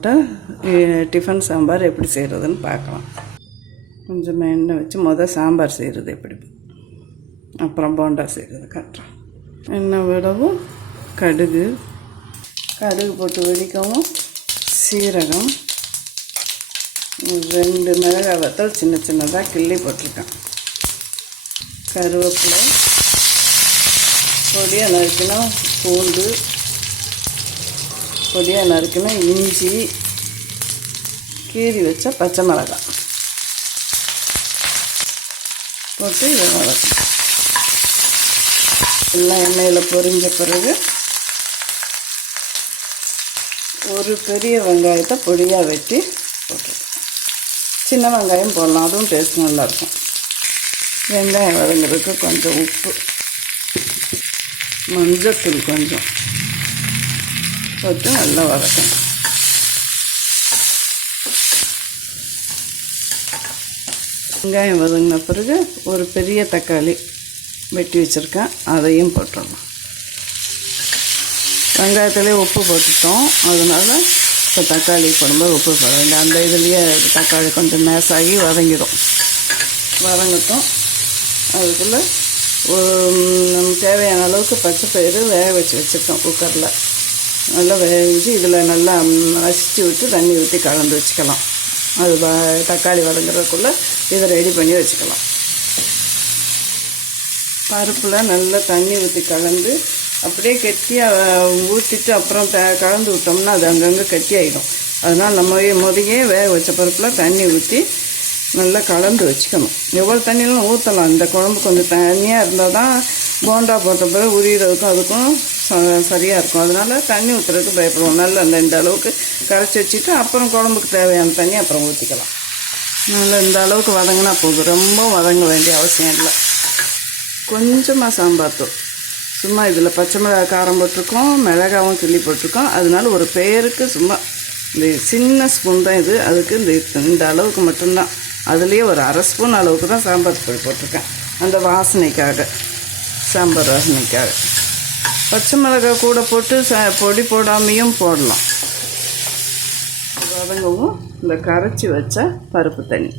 போட்ட டிஃபன் சாம்பார் எப்படி செய்கிறதுன்னு பார்க்கலாம். கொஞ்சம் எண்ணெய் வச்சு சாம்பார் செய்கிறது எப்படி, அப்புறம் போண்டா செய்கிறது காட்டுறேன். எண்ணெய் விடவும் கடுகு போட்டு வெடிக்கவும் சீரகம் 2 மிளகாய் வத்தல் சின்னதாக கிள்ளி போட்டிருக்கேன். கருவேப்பிலை, பொடியாக நறுக்கணும் பூண்டு, பொடியாக நறுக்கணும் இஞ்சி, கீறி வச்ச பச்சை மிளகாய் போட்டு இதை வதக்கணும். எல்லாம் எண்ணெயில் பொரிஞ்ச பிறகு ஒரு பெரிய வெங்காயத்தை பொடியாக வெட்டி போட்டுருக்கோம். சின்ன வெங்காயம் போடலாம், அதுவும் டேஸ்ட் நல்லாயிருக்கும். வெங்காயம் வதங்கிறதுக்கு கொஞ்சம் உப்பு, மஞ்சத்தூள் கொஞ்சம் போட்டு நல்லா வதக்கணும். வெங்காயம் வதங்கின பிறகு ஒரு பெரிய தக்காளி வெட்டி வச்சுருக்கேன், அதையும் போட்டுடலாம். வெங்காயத்துலேயே உப்பு போட்டுட்டோம், அதனால் இப்போ தக்காளி போடும்போது உப்பு போட வேண்டாம். அந்த இதுலேயே தக்காளி கொஞ்சம் மேஸாகி வதங்கிடும். வதங்கட்டும். அதுக்குள்ளே நமக்கு தேவையான அளவுக்கு பச்சை பயிறு வேக வச்சுருக்கோம் குக்கரில். நல்லா வேக இதில் நல்லா நசிச்சு விட்டு தண்ணி ஊற்றி கலந்து வச்சுக்கலாம். அது தக்காளி வதங்குறதுக்குள்ளே இதை ரெடி பண்ணி வச்சுக்கலாம். பருப்பில் நல்லா தண்ணி ஊற்றி கலந்து அப்படியே கெட்டியாக ஊற்றிட்டு அப்புறம் கலந்து விட்டோம்னா அது அங்கங்கே கெட்டி ஆகிடும். அதனால் நம்ம முதையே வேக வச்ச பருப்பில் தண்ணி ஊற்றி நல்லா கலந்து வச்சுக்கணும். எவ்வளோ தண்ணியெலாம் ஊற்றலாம். இந்த குழம்பு கொஞ்சம் தண்ணியாக இருந்தால் தான் போண்டா போட்ட பிறகு உரிகிறதுக்கும் அதுக்கும் சரியாக இருக்கும். அதனால் தண்ணி ஊற்றுறதுக்கு பயப்படுவோம். நல்லா இந்த அளவுக்கு கரைச்சி வச்சுட்டு அப்புறம் குழம்புக்கு தேவையான தண்ணி அப்புறம் ஊற்றிக்கலாம். நல்லா இந்த அளவுக்கு வதங்கினா போதும், ரொம்ப வதங்க வேண்டிய அவசியம் இல்லை. கொஞ்சமாக சாம்பார் தூள், சும்மா இதில் பச்சை மிளகாய் காரம் போட்டிருக்கோம், மிளகாவும் கிள்ளி போட்டிருக்கோம். அதனால ஒரு பேருக்கு சும்மா இந்த சின்ன ஸ்பூன் தான் இது, அதுக்கு இந்த அளவுக்கு மட்டும்தான். அதுலேயே ஒரு அரை ஸ்பூன் அளவுக்கு தான் சாம்பார் பொடி போட்டிருக்கேன், அந்த வாசனைக்காக, சாம்பார் வாசனைக்காக. பச்சை மிளகாய் கூட போட்டு பொடி போடாமையும் போடலாம். வதங்கவும் இந்த கரைச்சி வச்ச பருப்பு தண்ணி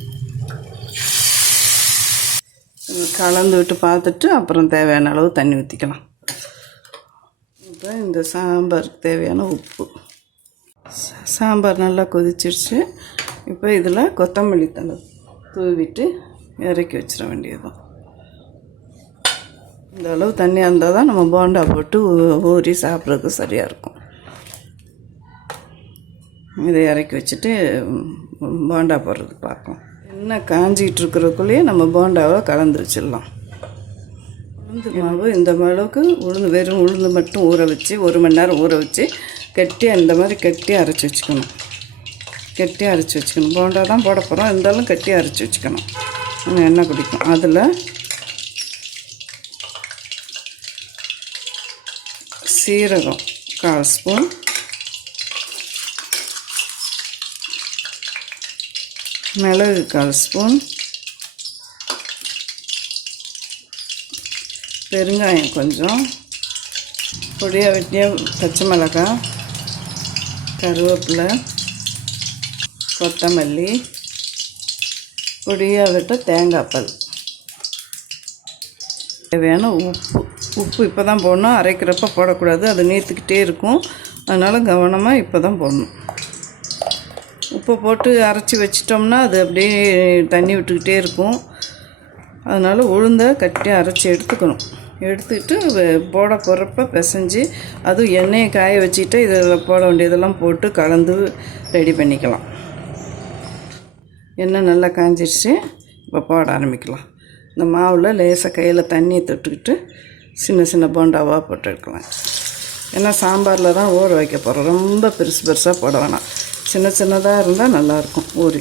கலந்து விட்டு பார்த்துட்டு அப்புறம் தேவையான அளவு தண்ணி ஊற்றிக்கலாம். இப்போ இந்த சாம்பாருக்கு தேவையான உப்பு. சாம்பார் நல்லா கொதிச்சிருச்சு. இப்போ இதில் கொத்தமல்லி தழை தூவிட்டு இறக்கி வச்சிட வேண்டியதுதான். இந்த அளவு தண்ணியாக இருந்தால் தான் நம்ம போண்டா போட்டு ஊறி சாப்பிட்றதுக்கு சரியாக இருக்கும். இதை இறக்கி வச்சுட்டு போண்டா போடுறது பார்க்கலாம். எண்ணெய் காஞ்சிக்கிட்டு இருக்கிறதுக்குள்ளேயே நம்ம போண்டாவை கலந்து வச்சிடலாம். உளுந்து மாவு இந்த அளவுக்கு வெறும் உளுந்து மட்டும் ஊற வச்சு 1 மணி நேரம் ஊற வச்சு கெட்டியாக இந்த மாதிரி கெட்டியாக அரைச்சி வச்சுக்கணும். கெட்டியாக அரைச்சி வச்சுக்கணும். போண்டா தான் போட போகிறோம், இருந்தாலும் கெட்டியாக அரைச்சி வச்சுக்கணும். எண்ணெய் குடிக்கும். அதில் சீரகம் 1/4 ஸ்பூன், மிளகு 1/4 ஸ்பூன், பெருங்காயம் கொஞ்சம், பொடியாக வெட்டிய பச்சை மிளகாய், கருவேப்பிலை, கொத்தமல்லி, பொடியாக வெட்ட தேங்காய் பால், தேவையான உப்பு இப்போ தான் போடணும். அரைக்கிறப்ப போடக்கூடாது, அது நீர்த்துக்கிட்டே இருக்கும். அதனால் கவனமாக இப்போ தான் போடணும். உப்பு போட்டு அரைச்சி வச்சிட்டோம்னா அது அப்படியே தண்ணி விட்டுக்கிட்டே இருக்கும். அதனால் உளுந்தை கட்டியாக அரைச்சி எடுத்துக்கிட்டு போட போகிறப்ப பிசைஞ்சு அதுவும் எண்ணெயை காய வச்சுட்டு இதில் போட வேண்டியதெல்லாம் போட்டு கலந்து ரெடி பண்ணிக்கலாம். எண்ணெய் நல்லா காஞ்சிடுச்சு. இப்போ போட ஆரம்பிக்கலாம். இந்த மாவில் லேசாக கையில் தண்ணியை தொட்டுக்கிட்டு சின்ன போண்டாவாக போட்டு எடுக்கலாம். ஏன்னா சாம்பாரில் தான் ஊற வைக்க போகிறோம். ரொம்ப பெருசாக போட வேணாம், சின்னதாக இருந்தால் நல்லாயிருக்கும். ஊறி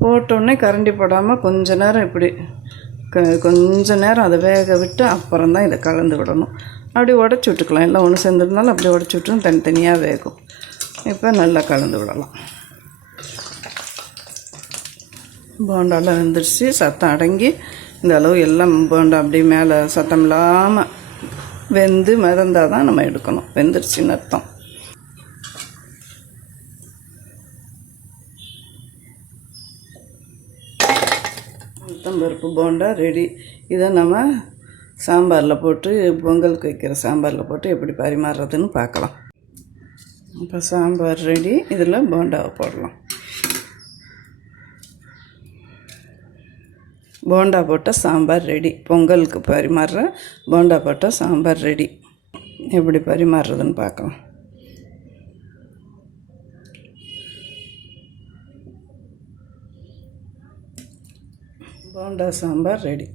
போட்டோடனே கரண்டி போடாமல் கொஞ்ச நேரம் இப்படி கொஞ்ச நேரம் அதை வேக விட்டு அப்புறம் தான் இதை கலந்து விடணும். அப்படி உடச்சி விட்டுக்கலாம். எல்லாம் ஒன்று சேர்ந்துருந்தாலும் அப்படி உடச்சி விட்டு தனித்தனியாக வேகும். இப்போ நல்லா கலந்து விடலாம். போண்டாலாம் வந்துடுச்சு. சத்தம் அடங்கி இந்த அளவு எல்லாம் போண்டா அப்படியே மேலே சத்தம் இல்லாமல் வெந்து மிதந்தால் தான் நம்ம எடுக்கணும். வெந்துருச்சுன்னு அர்த்தம். உளுத்தம்பருப்பு போண்டா ரெடி. இதை நம்ம சாம்பாரில் போட்டு, பொங்கலுக்கு வைக்கிற சாம்பாரில் போட்டு எப்படி பரிமாறுறதுன்னு பார்க்கலாம். இப்போ சாம்பார் ரெடி. இதில் போண்டாவை போடலாம். போண்டா போட்ட சாம்பார் ரெடி. பொங்கலுக்கு பரிமாறுற போண்டா போட்ட சாம்பார் ரெடி. எப்படி பரிமாறுறதுன்னு பார்க்கலாம். போண்டா சாம்பார் ரெடி.